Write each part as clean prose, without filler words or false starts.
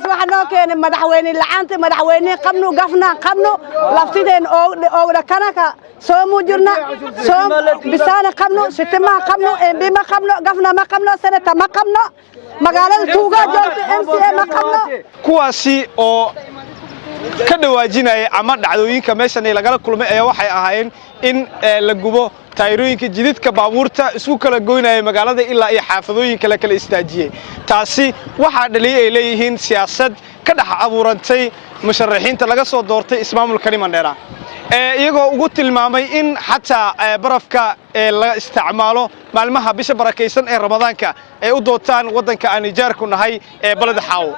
dhibkaas waxa noo keenay madaxweyne la'aanta madaxweyne qabno gafna qabno laftideen oo dhakanaka soo mujirna soo bisana qabno sitima qabno MB ma qabno gafna ma qabno senata ma qabno magaalada tuuga joogta MCA ma qabno kuwaasi oo ka dhawaajinaya ama dhacdooyinka meeshan ay lagala kulmay ayaa waxay ahaayeen in la gubo taayirooyinka jididka baabuurta isku kala goynaya magaalada ilaa iyo xaafadooyinka la kala istaajiyay taasi waxa dhaliyay ay leeyihiin siyaasad ka dhax abuurantay musharaxiinta laga soo doortay ismaamulka Mandera iyagoo ugu tilmaamay in xataa barafka la isticmaalo maalmaha bisha barakeysan ee Ramadaanka ay u dootaan wadanka aan ijaarku nahay ee balad xaawo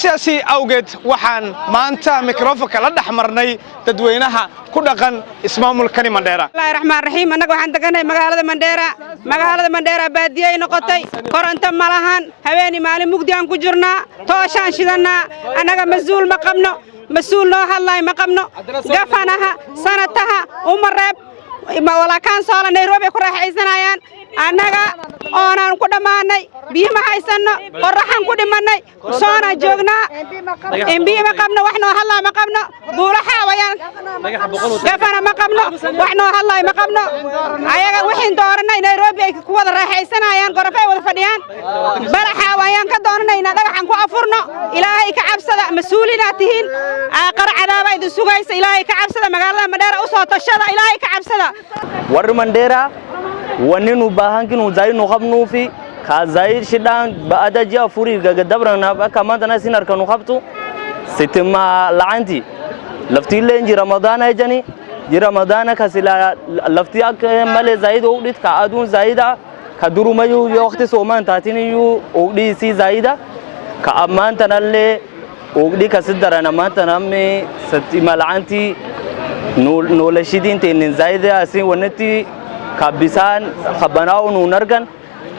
siyaasi awgeed waxaan maanta mikrofoonka la dhaxmarnay dadweynaha ku dhaqan ismaamulka Mandera Bismillahir Rahmanir Rahiim anaga waxaan deganahay magaalada Mandera baadiyay noqotay koronto ma lahan habeeni maalin mugdi aan ku jirnaa tooshaan shidanaa anaga mas'uul ma qabno مسؤول نوح الله مقامنا قفناها سنتها ومرب ولا كان صار نيروبي كره حيسنايان أنا كده ماني بيما حيسنا قرحان كده ماني صانا جوجنا إمبي مقامنا وإحنا هلا مقامنا بورحة ويان قفنا مقامنا وإحنا هلا مقامنا عيا وحين دورنا نيروبي كواد راح حيسنايان قرفة والفديان برحة ويان كدورنا ينادق عنكو أفرنا إلهي كعبسة مسؤولين تهين قرع عذاب إذا سجايس إلهي كعبسة مقالة مدير أصوات الشذا إلهي كعبسة ور منديرا وننو باهنكن وزاي نخبنو في كزاي شدان بعد جا فوري قدبرنا كمان تنا سينار كانوا خبطو ستما لعنتي لفتي لين رمضان أجاني رمضان كسلا لفتي مال زايد أوديت كأدون زايدا كدرو ما يو وقت سومان تاتيني يو أودي سي زايدا كأمان تنالله أودي كسدرنا ما تنامي ستما لعنتي نولشيدين تين زايدا أسين ونتي كابيسان خبناو نرجن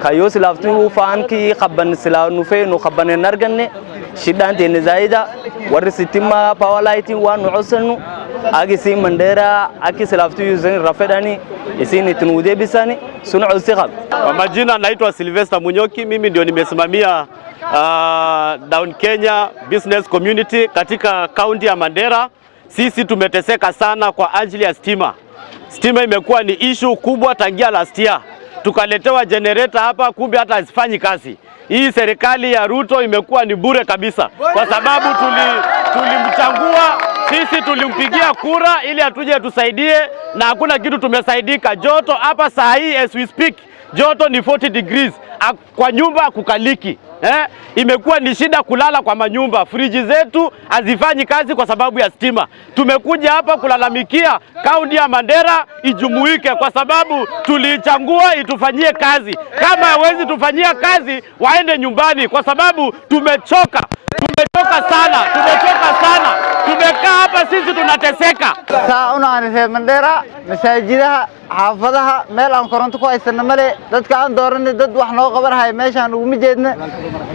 كيوس لافتو فان كي خبن سلا نوفي نو خبن نرجن شدان تين زايدا ورستيما باولايتي وان عسنو أجي سي منديرا أكي سلافتو يوزن رافداني isini tunude bisani sunu usikab. Majina naitwa Sylvester Munyoki, mimi ndio nimesimamia Down Kenya Business Community katika kaunti ya Mandera. Sisi tumeteseka sana kwa ajili ya stima. Stima imekuwa ni issue kubwa tangia last year. Tukaletewa generator hapa kumbe hata hazifanyi kazi. Hii serikali ya Ruto imekuwa ni bure kabisa kwa sababu tulimchangua, sisi tulimpigia kura ili atuje tusaidie na hakuna kitu tumesaidika. Joto hapa saa hii as we speak joto ni 40 degrees kwa nyumba kukaliki. Imekuwa ni shida kulala kwa manyumba. Friji zetu hazifanyi kazi kwa sababu ya stima. Tumekuja hapa kulalamikia kaunti ya Mandera ijumuike kwa sababu tulichangua itufanyie kazi. Kama hawezi tufanyia kazi waende nyumbani kwa sababu tumechoka. Tumechoka sana. Tumekaa hapa sisi tunateseka. Sauna ni Mandera, masajidaha, xaafadaha, meel aan koronto ku haysan male, dadka aan dooranay dad wax noo qabanay meeshaan ugu mijeedna.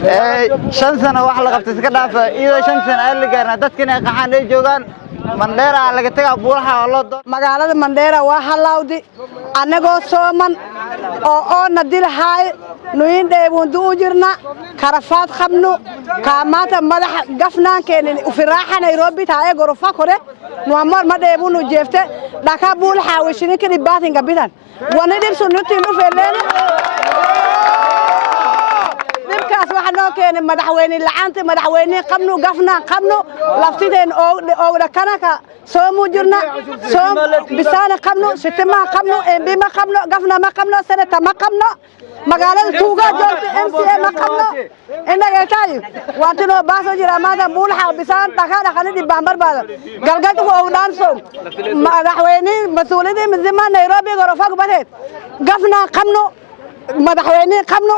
5 sano wax la qabtay iska dhaafa, iyo 5 sano ay la gaarna dadkina qaxan ay joogan. Mandera laga tagaa buuraha loo doo. magaalada Mandera waa halawdi anagoo sooman oo nadilhay nuin dheebundu u jirna karafaad qabno kaamaata madax gafnaankeen u firaaxa Nairobi taay gorofa kore nuamar ma dheebunu jeefte dhaka buulaha wishini kadi baatinga bidan wana dibsu nuti nu feelena dibkaas waxa noo keenay madaxweyne la'aanta madaxweyne qabno gafna qabno laftideen oo dhakanaka soo mujirna soo bisana qabno sitima qabno MB ma qabno gafna ma qabno senata ma qabno magaalada tuuga joogta MCA ma qabno inaga taay waantino baaso jira maada buulaha bisan dhaqana dibaan barbaada galgad oo dhaanso madaxweyne mas'uuliyadda midnimada Nairobi gorofa badeed gafna qabno madaxweyne qabno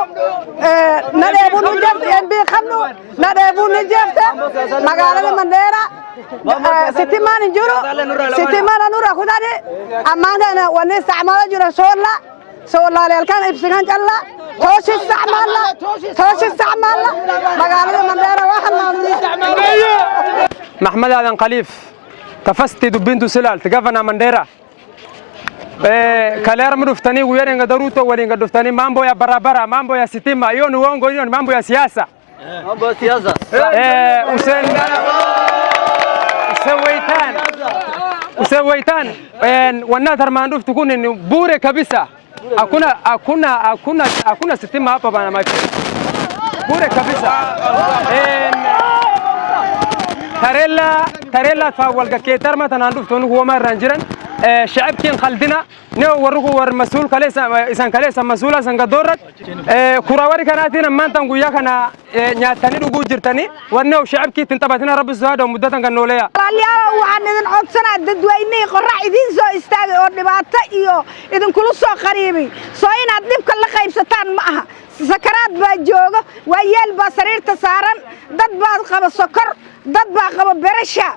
nadeebunu jeefta MB qabno nadeebunu jeefta magaalada Mandera sitimaan jiro sitimaan nura kudade amaana wana isticmaalo jiro soorla leelkan ibsigan jalla toosh isticmaala magaalada Mandera waxa la محمد آدم خليف تفستي دبنتو سلال تقفنا Mandera كلام رفتني ويرينغ دروتو ويرينغ دفتني mambo ya barabara mambo ya sitima hiyo ni uongo hiyo ni mambo ya siasa وسويتان والناس ما نشوف تكون إنه بورة كبسة أكون ستين هابا بنا ما في بورة كبسة تريلا فاول كيتر ما تنادف تونو هو ما رانجرن شعب كين خلدنا نو ورقو ور مسؤول كليس إنسان كليس مسؤول إنسان كدورت كراوري كناتنا ما أنتم قويا كنا نياتني رجو جرتني ورنو شعب كي تنتبهنا رب الزهاد ومدة كنوليا. اليوم وعندنا عطسنا الدويني قرع إذن زو استاج أرنبات إيو إذن كل سو قريبي سوين عدني بكل خيب ستان معها سكرات بجوجة ويال بصرير تسارن ضد بعض قبل سكر ضد بعض قبل برشة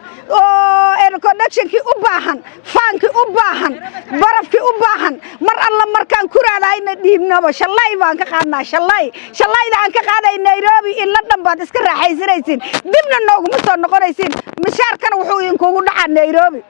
الكونكشن كي أباهن فان كي أباهن برف كي أباهن مر الله مر كان كورا داين ديمنا بس الله يبان كقادنا شلّاي إذا عنك قادا نيروبي إلا دم بعد إسكر حيزين يسين دمنا النوع مستوى نقول يسين مشار كانوا وحوين كونا عن نيروبي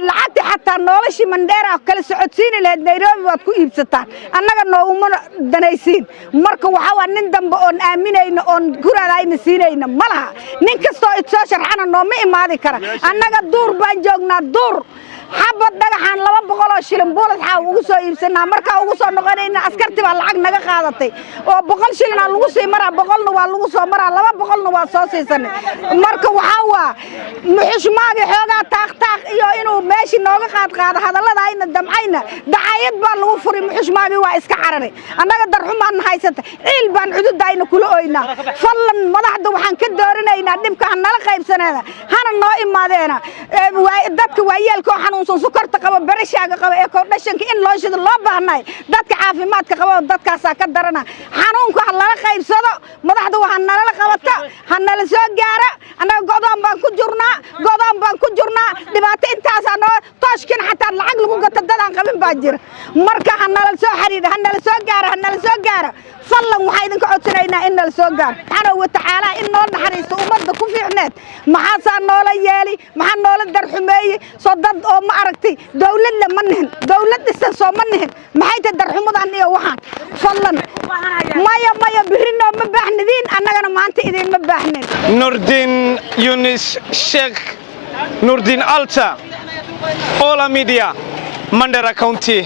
لعبت حتى نولش من ديرة كل سعودين اللي نيروبي وتكون يبسطان أنا كنا ومن دنيسين مركو وحوا نندم بأن آمنين أن كورا داين سينين ملها نكستو إتشاشر عنا نومي ما ذكر أنا كدور بانجونا دور حبت دغحان لaba boqol oo shilin boolad xaa ugu soo iibsanaa marka ugu soo noqonayna askarti baa lacag naga qaadatay oo 100 shilin aan lagu sii maraa 100 na waa lagu soo maraa 200 na waa soo siisanay marka waxa waa muxushmaagi xoogaa taaq iyo inuu meeshii nooga qaad hadallada ayna damcayna dacayad baa lagu furi muxushmaagi waa iska xararay annaga darxumaan haysata ciil baan cududayna kula ooynaa fallan madaxda waxaan ka dooranaynaa dhibka nala qaybsaneeda hana noo imaadeena dadka waayeelka xanuunsan sokorta qaba barashaaga qaba ee koodhashanka in loo shido loo baahnay dadka caafimaadka qaba dadkaas ka darana xanuunka la qaybsado madaxdu waxa nala qabata hanala soo gaara anaga go'doon baan ku jirnaa dhibaato intaas aan toshkin xataa lacag lagu gato dadaan qabin baa jira marka hanala soo xariir hanala soo gaara fallan waxa idinka codsanaynaa in nala soo gaar subhanahu wa ta'ala in noo naxariisto ummadda ku fiicneed maxaa noola yeeli maxaa noola darxumeeyay soo dad oo ma aragtay dawlad la manhin dawlad dhisan soo manhin maxay ta darxumadan iyo waxaan fallan maya birino ma baahnidin annagana maanta idin ma baahnin Nurdin Yunus Sheikh Nurdin Alta Ola Media Mandera County